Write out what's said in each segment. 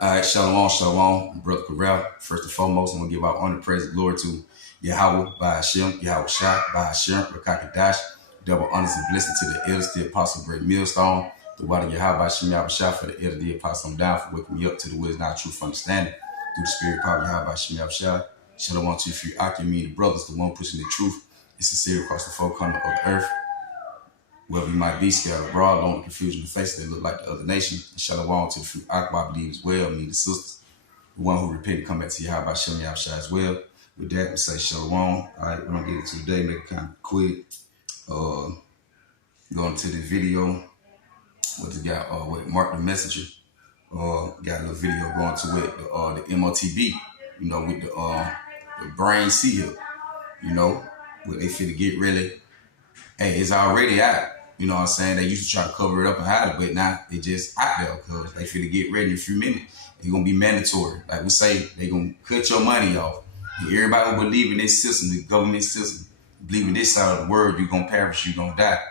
All right, shalom, shalom, brother Corral. First and foremost, I'm gonna give our honor, praise, and glory to Yahweh, by Hashem, Yahweh Shai, by Hashem, Rakakadash. Double honors and blessings to the elders, the apostle, great millstone, the water Yahweh, by Hashem, Yahweh Shai, for the elder, the apostle, I'm down for waking me up to the wisdom, not truth, understanding, through the spirit, power, Yahweh, by Hashem, Yahweh Shai. Shalom to you, few Aki, me, the brothers, the one pushing the truth, is sincere across the four corners of the earth. Wherever you might be, scattered abroad, alone, confusion, and faces that look like the other nation. And shalom to the few Akbar believe as well, me, the sisters. The one who repent and come back to Yahweh by Shem Yahushua as well. With that, we say shalom. All right, we're going to get into today, make it kind of quick. Going to the video with the guy, with Mark the Messenger. Got a little video going to it, the M.O.T.B, you know, with the brain seal, you know, where they finna get really, hey, it's already out. You know what I'm saying? They used to try to cover it up and hide it, but now it just out there because they finna get ready in a few minutes. It's gonna be mandatory. Like we say, they gonna cut your money off. And everybody who believe in this system, the government system, believe in this side of the world, you're gonna perish, you're gonna die.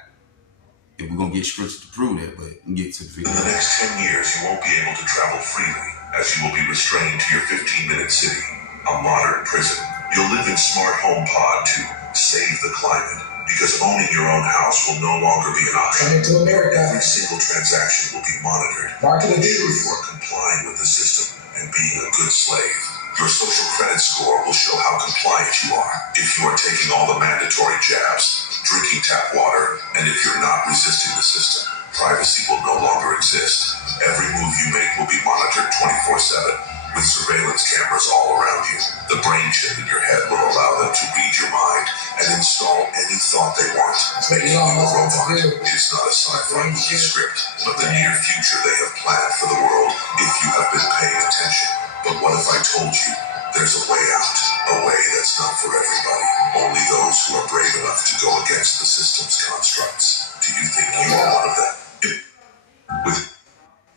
And we're gonna get scripture to prove that, but we'll get to the video. In the next 10 years, you won't be able to travel freely, as you will be restrained to your 15-minute city, a modern prison. You'll live in smart home pod to save the climate, because owning your own house will no longer be an option. Coming to America. Every single transaction will be monitored Market to ensure you are complying with the system and being a good slave. Your social credit score will show how compliant you are. If you are taking all the mandatory jabs, drinking tap water, and if you're not resisting the system, privacy will no longer exist. Every move you make will be monitored 24/7. With surveillance cameras all around you, the brain chip in your head will allow them to read your mind and install any thought they want, making you a robot. It is not a sci-fi movie script, but the near future they have planned for the world if you have been paying attention. But what if I told you there's a way out, a way that's not for everybody, only those who are brave enough to go against the system's constructs? Do you think you are one of them?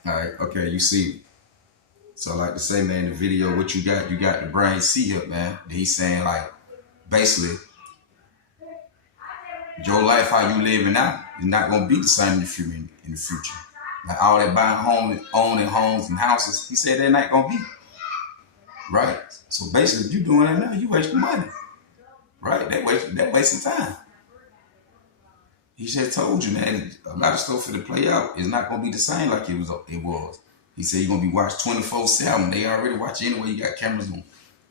All right, okay, you see. So like to say, man, the video, what you got the brain see up, man. He's saying like, basically, your life, how you living now, is not gonna be the same in the future. Like all that buying owning homes and houses, he said they're not gonna be. Right? So basically, if you're doing it now, you wasting money. Right? That wasting time. He just told you, man, a lot of stuff for the play out is not gonna be the same like it was. He said you're going to be watched 24/7. They already watch you anyway. You got cameras on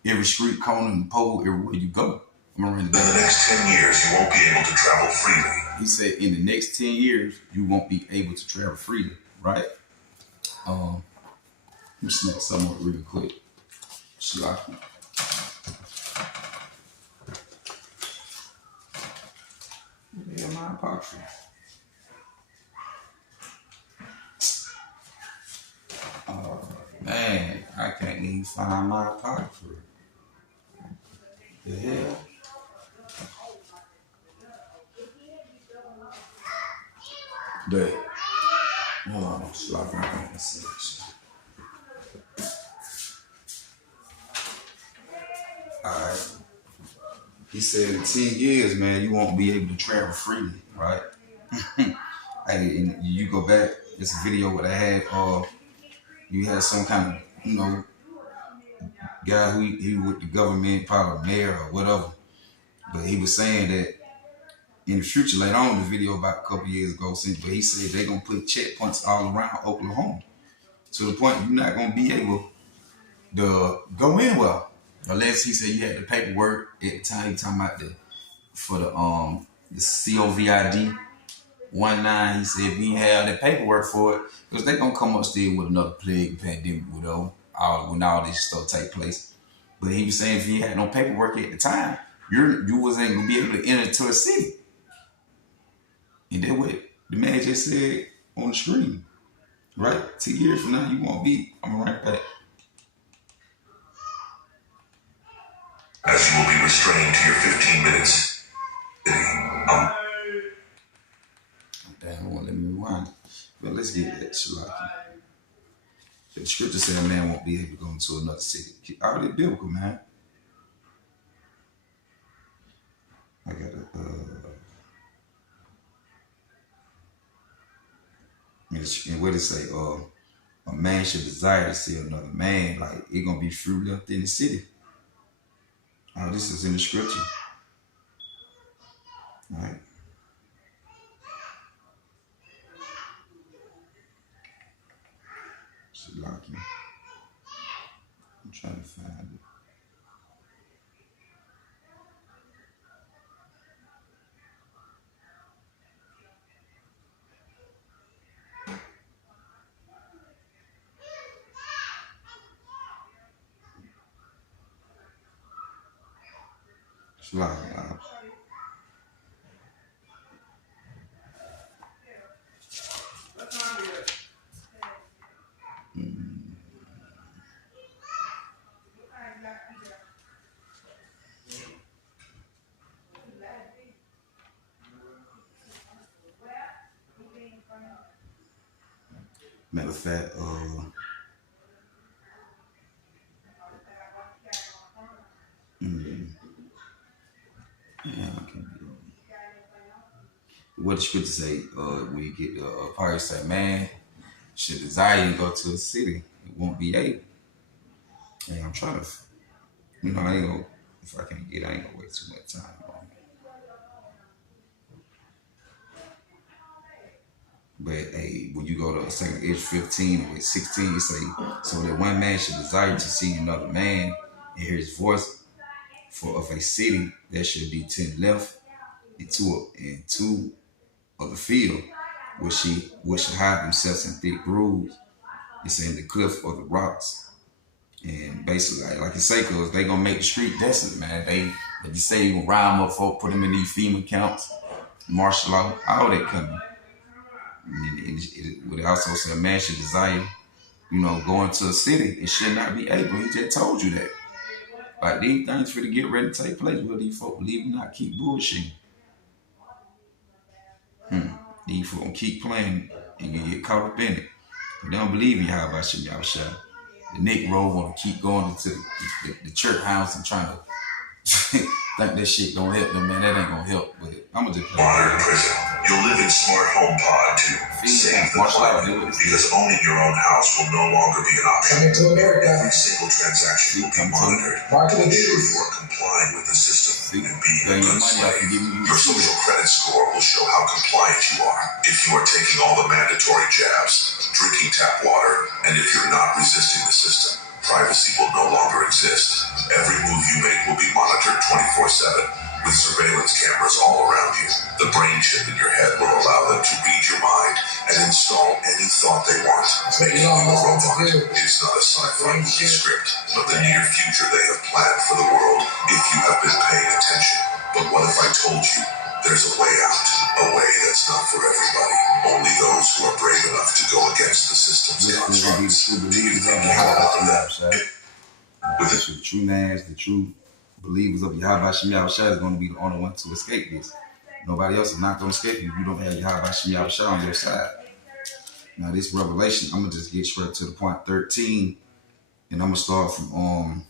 every street corner and pole everywhere you go. In the next 10 years, you won't be able to travel freely. He said in the next 10 years, you won't be able to travel freely, right? Let me snap some up real quick. Sloppy. What the hell am I apocryphal? Man, I can't even find my apocrypha. The hell? But, hold on, I'm sloppy. Alright. He said in 10 years, man, you won't be able to travel freely, right? Hey, and you go back, this video what I had, you had some kind of, you know, guy who he with the government, probably mayor or whatever. But he was saying that in the future, later on in the video about a couple years ago, but he said they're going to put checkpoints all around Oklahoma to the point you're not going to be able to go anywhere. Unless he said you had the paperwork at the time, he talking about for the COVID 19. He said if you have the paperwork for it, because they're going to come up still with another plague, pandemic, whatever, when all this stuff take place. But he was saying if you had no paperwork at the time, you wasn't going to be able to enter to a city. And that's what the man just said on the screen. Right? 2 years from now, you won't be. I'm right back. As you will be restrained to your 15 minutes. Damn, it won't let me rewind it. But let's get that Shalaki. The scripture said a man won't be able to go into another city. Already biblical, man. I got and what it say? a man should desire to see another man, like it gonna be fruit left in the city. Oh, this is in the scripture. All right. Should lock you. I'm trying to find it. Should lock you. Matter of fact, yeah, I can't do it. What the scripture say? We get the part say, man, should desire to go to the city, it won't be able. And I'm trying to, I ain't gonna, if I can't get, I ain't gonna waste too much time on it. But hey, when you go to second age 15 or 16, you say, so that one man should desire to see another man and hear his voice of a city, there should be 10 left and two of the field, which should hide themselves in thick grooves. It's in the cliff or the rocks. And basically, like you say, cause they gonna make the street desolate, man. Like you say, you gonna rhyme up folk, put them in these FEMA camps, martial law, all that coming. And it would also say a man should desire, going to a city. It should not be able. He just told you that. Like these things for to get ready to take place, whether these folk believe or not, keep bullshitting. These folk gonna keep playing and you get caught up in it. They don't believe in Yahweh Shem Yahushua. The Negro want to keep going to the church house and trying to think that shit gonna help them, man. That ain't gonna help. But I'm gonna just play. Modern prison. You'll live in smart home pod to save the planet because owning your own house will no longer be an option. Coming to America. Every single transaction will be monitored. Ensure you are complying with the system and being a good slave. Your social credit score will show how compliant you are. If you are taking all the mandatory jabs, drinking tap water, and if you're not resisting the system, privacy will no longer exist. Every move you make will be monitored 24/7 with surveillance cameras all around you. The brain chip in your head will allow them to read your mind and install any thought they want, making you a robot. It's not a sci-fi movie script, but the near future they have planned for the world if you have been paying attention. But what if I told you there's a way out? A way that's not for everybody. Only those who are brave enough to go against the system's constructs. Do you think you can offer that? With the true mans, the true believers of Yahweh Shem Yahushua is going to be the only one to escape this. Nobody else is not going to escape you if you don't have Yahweh Shem Yahushua on your side. Now this revelation, I'm going to just get straight to the point 13, and I'm going to start from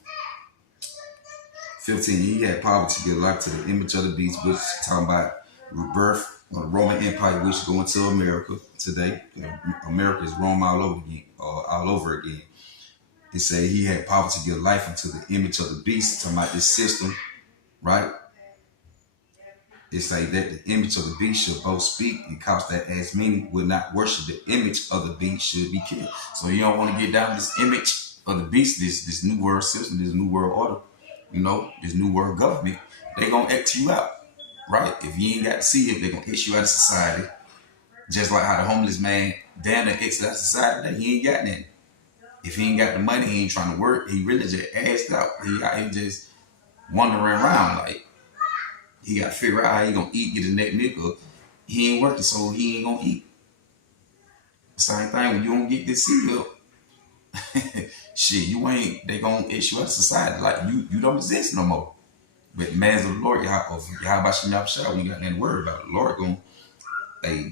15. He had power to give life to the image of the beast, which is talking about rebirth of the Roman Empire, which is going to America today. America is Rome all over again. It said he had power to give life into the image of the beast, talking about this system, right? It say that the image of the beast should both speak and cause that as many will not worship the image of the beast should be killed. So you don't want to get down this image of the beast, this new world system, this new world order, this new world government. They're going to X you out, right? If you ain't got to see it, they're going to X you out of society. Just like how the homeless man damn near X out of society, he ain't got nothing. If he ain't got the money, he ain't trying to work. He really just assed out. He out here just wandering around. Like, he got to figure out how he going to eat, get his next nickel. He ain't working, so he ain't going to eat. Same thing when you don't get this seed up. Shit, they going to issue out of society. Like, you don't exist no more. But the man's of the Lord, Yahweh Shem Yahushua, we ain't got nothing to worry about. The Lord going to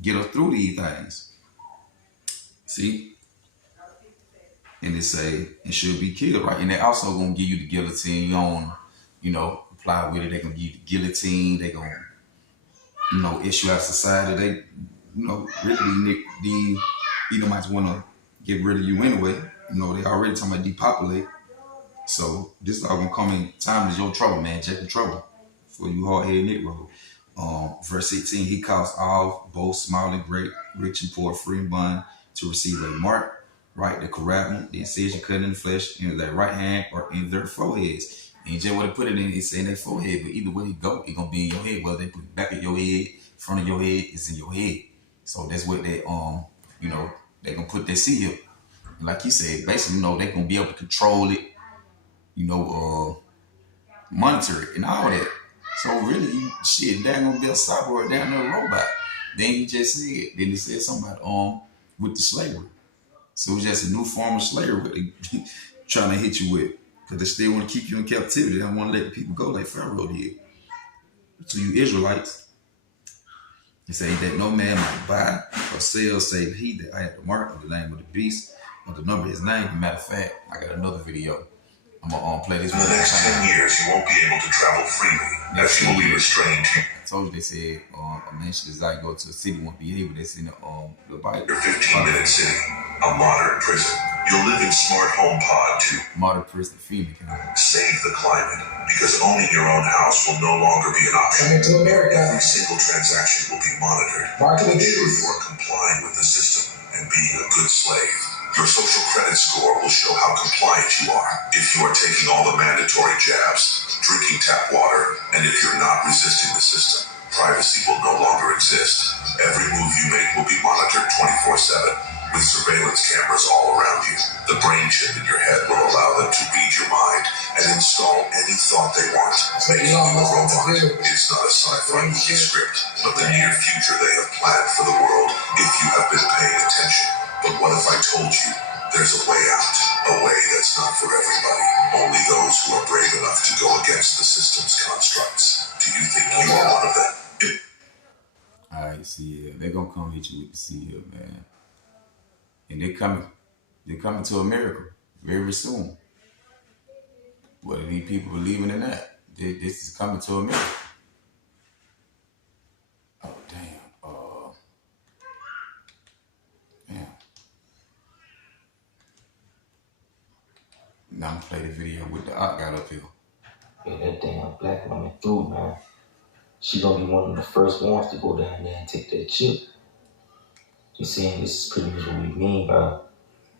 get us through these things. See? And they say it should be killed, right? And they also gonna give you the guillotine. You don't, apply with it. They gonna give you the guillotine. They gonna, issue out society. They, really the Edomites wanna get rid of you anyway. You know, they already talking about depopulate. So this is all gonna come in. Time is your trouble, man. Check the trouble for you hard-headed Negro. Verse 18, he caused all, both small and great, rich and poor, free and bond, to receive a mark, right, the carabin, the incision cut in the flesh, in their right hand or in their foreheads. And just want to put it in, it's in their forehead, but either way you go, it's gonna be in your head. Whether they put it back of your head, front of your head, it's in your head. So that's what they you know, they gonna put their seal. And like you said, basically, you know, they gonna be able to control it, you know, monitor it and all that. So really, shit, that gonna be a cyborg down there, a robot. Then he just said, then he said something about with the slavery. So it's just a new form of slavery they trying to hit you with, because they still want to keep you in captivity. They don't want to let people go like Pharaoh did. So you Israelites, he said that no man might buy or sell save he that I have the mark of the name of the beast or the number of his name. As a matter of fact, I got another video. I'm gonna play this. In the next 10 years, you won't be able to travel freely, as you will be restrained to. I told you they said a man should desire to go to a city won't be able. That's in the Bible. Your 15-minute city, a modern prison. You'll live in smart home pod to modern prison Phoenix. Save the climate, because owning your own house will no longer be an option. Coming to America. Every single transaction will be monitored. Marketing Ensure you are complying with the system and being a good slave. Your social credit score will show how compliant you are. If you are taking all the mandatory jabs, drinking tap water, and if you're not resisting the system, privacy will no longer exist. Every move you make will be monitored 24/7 with surveillance cameras all around you. The brain chip in your head will allow them to read your mind and install any thought they want, making you a robot. It's not a sci-fi movie script, but the near future they have planned for the world if you have been paying attention. But what if I told you there's a way out? A way that's not for everybody. Only those who are brave enough to go against the system's constructs. Do you think you are one of them? Alright, see, they're gonna come hit you with the seal, man. And they're coming to America very soon. Whether these people believing in that, this is coming to America. Oh, damn. Now I'm gonna play the video with the art got up here. Yeah, that damn black woman through, man. She gonna be one of the first ones to go down there and take that chip. You saying this is pretty much what we mean by the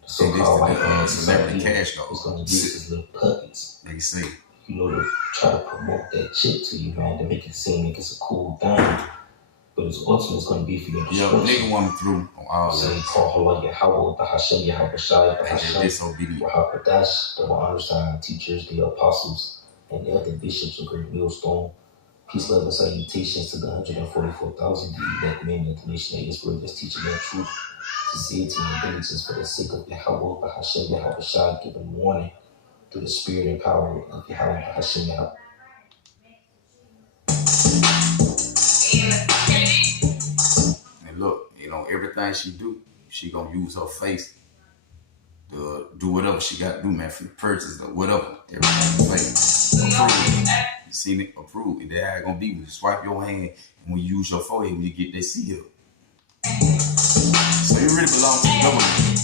so-called white man celebrity cash goes. It's gonna use his little puppies. Like you say. You know, to try to promote that chip to you, man, to make it seem like it's a cool thing. But it's ultimately going to be for your destruction. Yo, nigga want me through on all of this. Call Allah Yahweh, the Hashem, Yahweh Shai, the Hashem, Wahakadash, the Ma'anushan teachers, the apostles, and the other bishops of Great Millstone. Peace, love, and salutations to the 144,000 elect men of the nation of Israel that's teaching their truth, sincerity, and diligence for the sake of Yahweh, the Hashem, Yahweh Shai, giving warning through the spirit and power of Yahweh, the Hashem, Yahweh. Look, you know, everything she do, she gonna use her face to do whatever she got to do, man, for the purchase or whatever. Everything face. Approve. You seen it? Approve. And that's how it gonna be when you swipe your hand and when you use your forehead when you get that seal. So you really belong to the government.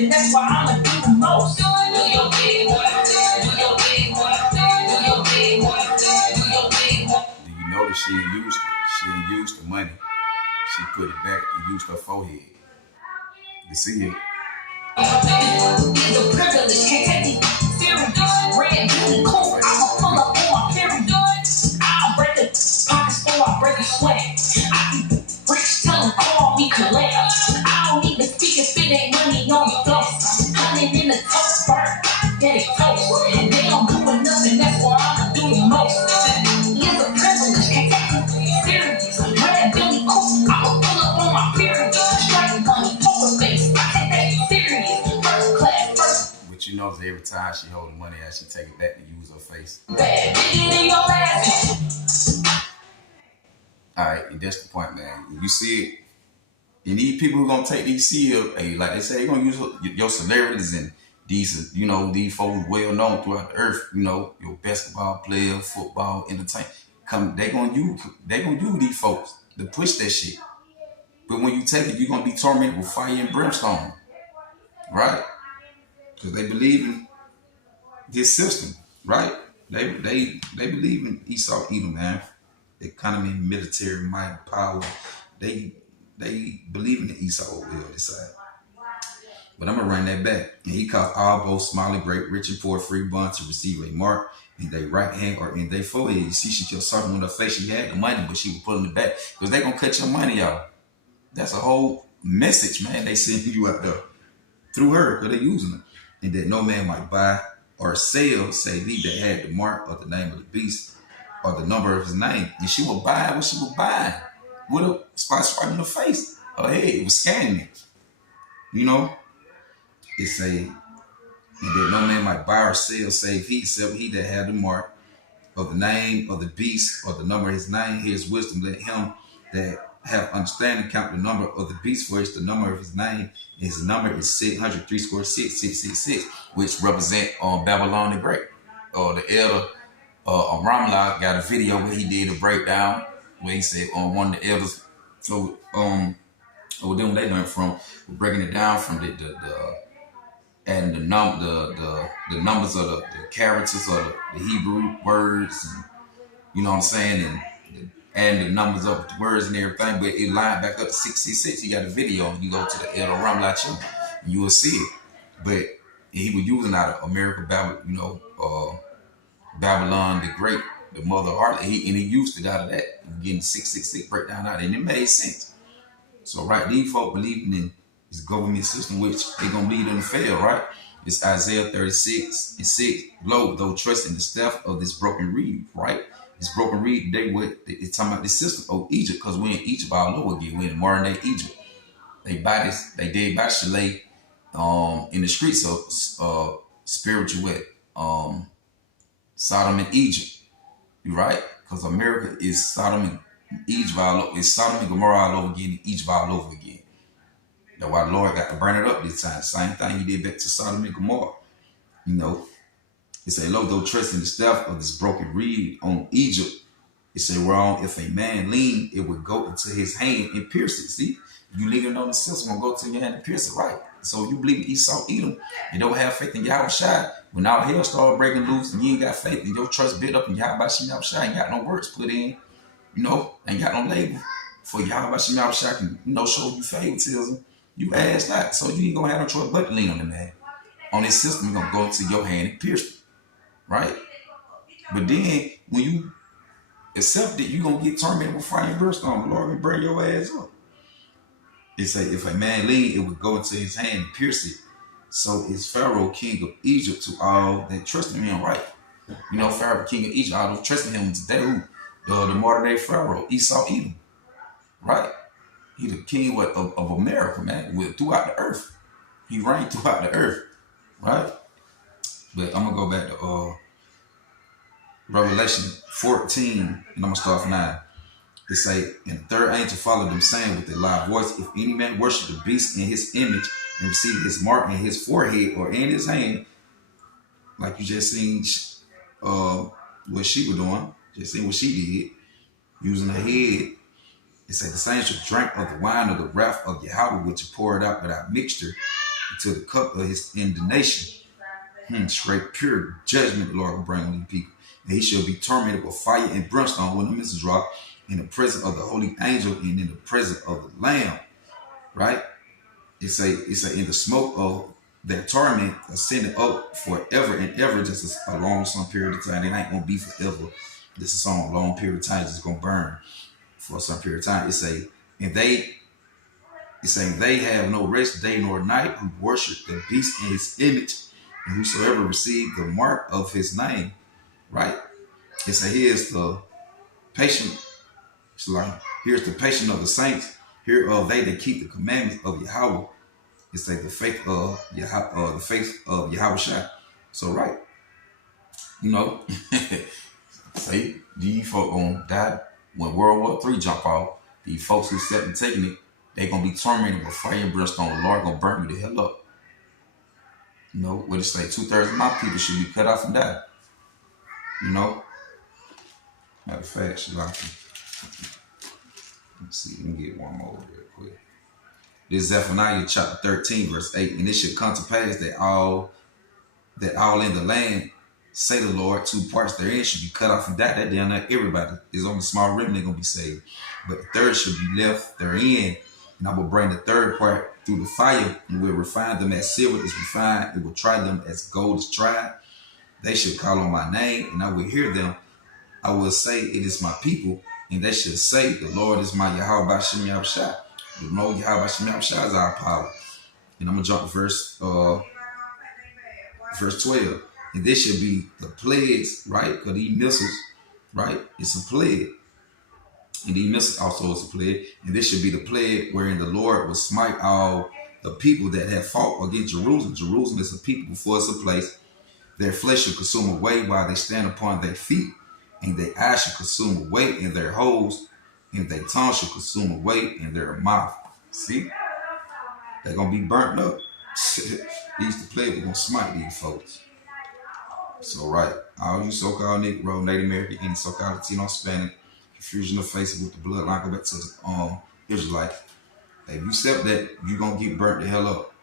That's why I'ma do the most. Do your big one. Do your big one. Do your big one. Do your big one. Do you notice she ain't used it? She ain't used the money. She put it back and used her forehead. You see it? It's a privilege. Can't take it serious. Red, blue, cool. I'ma pull up on my period. I'll break the pockets before I break a sweat. I keep rich, tell them call me collect. I don't need to speak if it ain't money on your face. Honey in the toast burn, get it toast. And they don't do nothing, that's why I'ma do the most. It's a privilege, can't take it serious. Red, Billy, cool, I'ma pull up on my period. Straight money, poker face, I take that serious. First class, first. But you notice every time she hold the money out, she take it back to use her face. Bad, dig it in your ass. Alright, and that's the point, man. You see it. You need people who gonna take these seals, hey, like they say, you're gonna use your celebrities and these, you know, these folks well known throughout the earth, you know, your basketball player, football, entertainment, they gonna use these folks to push that shit. But when you take it, you're gonna be tormented with fire and brimstone, right? Because they believe in this system, right? They believe in Esau Edom, man. Economy, military might, power. They believe in the Esau will decide. But I'm gonna run that back. And he caused all both small and great, rich and poor, free bond to receive a mark in their right hand or in their forehead. You see, she just talking on her face. She had the money, but she was pulling it back because they gonna cut your money out. That's a whole message, man. They send you out there through her because they're using it, and that no man might buy or sell, save he that had the mark or the name of the beast or the number of his name. And she would buy what she was buying with a spot right in her face. Her head, it was scanning it. You know? It say, and that no man might buy or sell, save he that had the mark of the name of the beast or the number of his name. Here's wisdom. Let him that have understanding count the number of the beast, for it's the number of his name. And his number is 603 square 666, which represent Babylon the Great. The elder Ramla got a video where he did a breakdown where he said one of the elders. So them they went from breaking it down from the and the numbers of the characters of the Hebrew words, and, you know what I'm saying, and the numbers of the words and everything, but it lined back up to 666. You got a video, and you go to the Elder Ramla show, and you will see it. But he was using out of America, Babylon the Great, the mother of harlot, and he used it out of that, getting 666 breakdown out, and it made sense. So right, these folk believing in this government system, which they're gonna lead them to fail, right? It's Isaiah 36:6. Lo, though trusting the staff of this broken reed, right? This broken reed, it's talking about this system of Egypt, because we're in Egypt all over again. We're in modern day Egypt. They did buy Chalet in the streets of spiritual Sodom and Egypt. You right? Because America is Sodom and Egypt it's Sodom and Gomorrah all over again, and Egypt all over again. That's why the Lord got to burn it up this time. Same thing he did back to Sodom and Gomorrah. You know, it say, lo, though trusting the staff of this broken reed on Egypt, it say, wrong, if a man lean, it would go into his hand and pierce it. See, you leaning on the system, gonna go to your hand and pierce it, right? So you believe in Esau, Edom, and don't have faith in Yahweh Shai. When all hell started breaking loose and you ain't got faith and your trust built up in Yahweh Shai, ain't got no words put in, you know, ain't got no label for Yahweh Shai can, you know, show you favoritism. You ask that, so you ain't gonna have no choice but to lean on the man. On this system, you're gonna go into your hand and pierce it, right? But then when you accept it, you're gonna get tormented with fire and brimstone. The Lord will burn your ass up. It say, if a man lean, it would go into his hand and pierce it. So is Pharaoh, king of Egypt, to all that trust in him, right? You know, Pharaoh, king of Egypt, all those trusting him today, the modern day Pharaoh, Esau, Edom, right? He the king of America, man, throughout the earth. He reigned throughout the earth, right? But I'm going to go back to Revelation 14, and I'm going to start from 9. It say, and the third angel followed them, saying with a loud voice, if any man worship the beast in his image and receive his mark in his forehead or in his hand, like you just seen what she was doing, just seen what she did, using her head, it said the same shall drink of the wine of the wrath of Yahweh, which he poured out without mixture into the cup of his indignation. Straight pure judgment the Lord will bring on these people. And he shall be tormented with fire and brimstone when the message drop in the presence of the holy angel and in the presence of the Lamb. Right? It say in the smoke of their torment ascended up forever and ever, just a long some period of time. It ain't gonna be forever. This is some long period of time, it's gonna burn for some period of time. It say they have no rest day nor night who worship the beast in his image, and whosoever received the mark of his name. Right? It say here's the patient. It's like here's the patient of the saints. Here are they that keep the commandments of Yahweh. It's like the faith of Yahweh Shai. So right, you know, say these folk gonna die when World War III jump off. These folks who stepped and taking it, they gonna be tormented with fire and brimstone. The Lord gonna burn you the hell up. You know, what it's like 2/3 of my people should be cut off and die. You know? Matter of fact, Shalaki. Let's see, let me get one more real quick. This is Zephaniah chapter 13, verse 8. And it should come to pass that all in the land, say the Lord, 2 parts therein should be cut off and die. That down there, everybody is on the small remnant gonna be saved. But the third should be left therein. And I will bring the third part through the fire, and will refine them as silver is refined. It will try them as gold is tried. They should call on my name, and I will hear them. I will say, it is my people, and they should say, the Lord is my Yahweh B'Shem Yahushua. You know, Yahweh B'Shem Yahushua is our power. And I'm gonna jump to verse 12. And this should be the plagues, right? Because these missiles, right? It's a plague. And these missiles also is a plague. And this should be the plague wherein the Lord will smite all the people that have fought against Jerusalem. Jerusalem is a people before it's a place. Their flesh shall consume away while they stand upon their feet. And their eyes shall consume away in their holes. And their tongue shall consume away in their mouth. See? They're going to be burnt up. These the plague are going to smite these folks. So, right. All you so-called Negro, Native American, any so-called Latino, Hispanic, confusion of faces with the bloodline, go back to the Israelite. Hey, if you accept that, you're going to get burnt the hell up.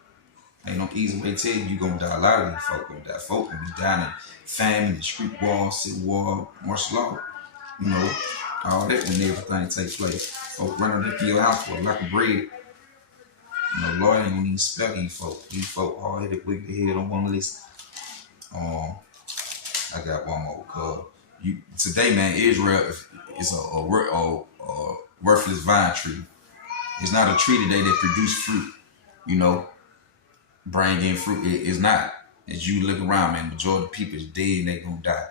Ain't no easy way to tell you you're going to die. A lot of these folk going to die. Folk going to be dying in famine, in street war, civil war, martial law. You know, all that when everything takes place. Folk running up to your house for a lack of bread. You know, Lord ain't going to even spell these folk. These folk hard-headed, wicked head on one list. I got one more. Today, man, Israel is a worthless vine tree. It's not a tree today that produces fruit. You know, bring in fruit. It's not. As you look around, man, majority of the people is dead and they gonna die.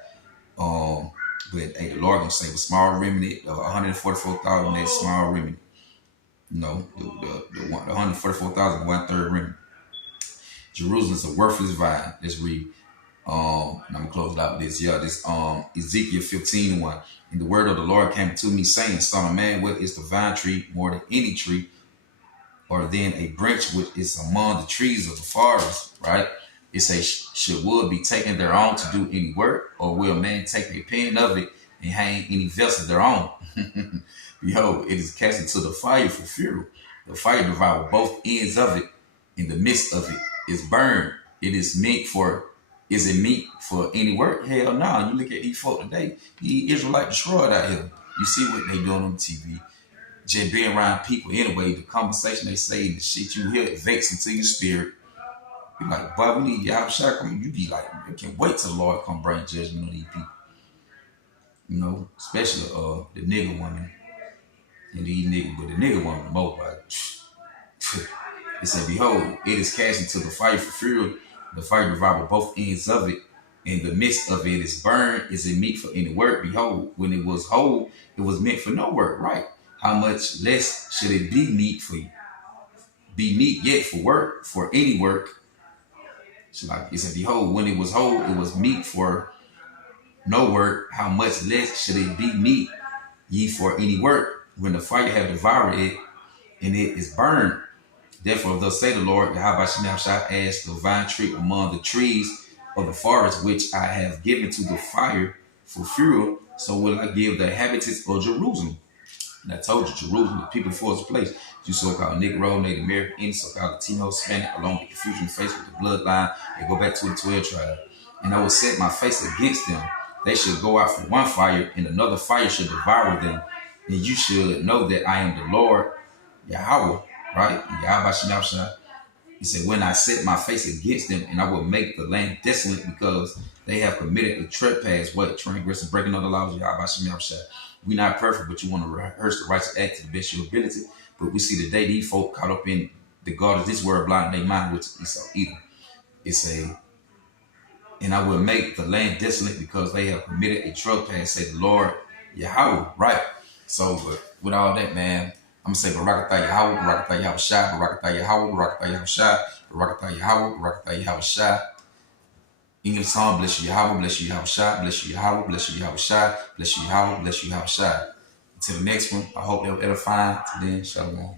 But hey, the Lord gonna save a small remnant. 144,000. That small remnant. You know, the 144,000, 1/3 remnant. Jerusalem is a worthless vine. Let's read. And I'm gonna close it out with this. Yeah, this Ezekiel 15:1. And the word of the Lord came to me, saying, Son of man, what is the vine tree more than any tree, or than a branch which is among the trees of the forest? Right? It says, should wood be taken thereon to do any work, or will man take a pen of it and hang any vessel thereon? Behold, it is cast into the fire for fuel. The fire devour both ends of it. In the midst of it is burned. Is it meat for any work? Hell no. You look at these folk today, the Israelite destroyed out here. You see what they doing on TV. Just being around people anyway, the conversation they say, the shit you hear, it vexing to your spirit. You like, boy, we need Yahushua come. You be like, I can't wait till the Lord come bring judgment on these people. You know, especially the nigger woman. And these niggas, but the nigger woman, the most like, it said, behold, it is cast into the fire for fuel. The fire devoured both ends of it. In the midst of it is burned. Is it meat for any work? Behold, when it was whole, it was meant for no work, right? How much less should it be meat for you? Be meat yet for work, for any work. So like it said, behold, when it was whole, it was meat for no work. How much less should it be meat ye for any work? When the fire have devoured it, and it is burned. Therefore, thus say the Lord, Yahweh shall as the vine tree among the trees of the forest, which I have given to the fire for fuel, so will I give the inhabitants of Jerusalem. And I told you, Jerusalem, the people before its place, you so-called Negro, Native American, any so-called Latino, Hispanic, along with the confusion faced with the bloodline, they go back to the 12 tribes. And I will set my face against them. They should go out for one fire, and another fire should devour them. And you should know that I am the Lord, Yahweh, right? Yahweh Shah. He said, when I set my face against them, and I will make the land desolate because they have committed a trespass, what? Transgressing, breaking of the laws of Yahweh Shah. We're not perfect, but you want to rehearse the righteous act to the best of your ability. But we see today these folk caught up in the God of this world, blind in their mind, which is so evil. And I will make the land desolate because they have committed a trespass, say the Lord Yahweh, right? So, but with all that, man, I'm going to say Barakatah Yahweh, Barakatah Yahushua, Barakatah Yahweh, Barakatah Yahushua, Barakatah Yahweh, Barakatah Yahushua. English song, bless you Yahweh, bless you Yahushua, bless you Yahweh, bless you Yahushua, bless you Yahweh, bless you Yahushua. Until the next one, I hope they'll edify. Till then, shalom.